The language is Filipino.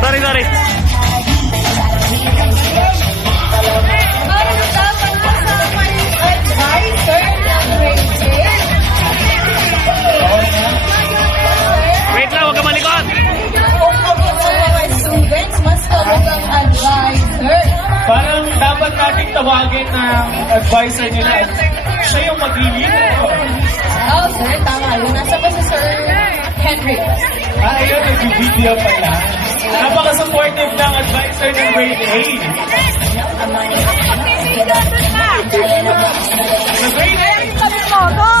Sorry, sorry. Wait lang, huwag ka malikot. Parang dapat nating tawagin ng advisor nila. Siya yung maglilino. Oh, sir, tama yun. Nasa pa si Sir Henry. Ayun, nag-video pala. Napaka-supportive ng advisor ng grade 8. Sa grade 8!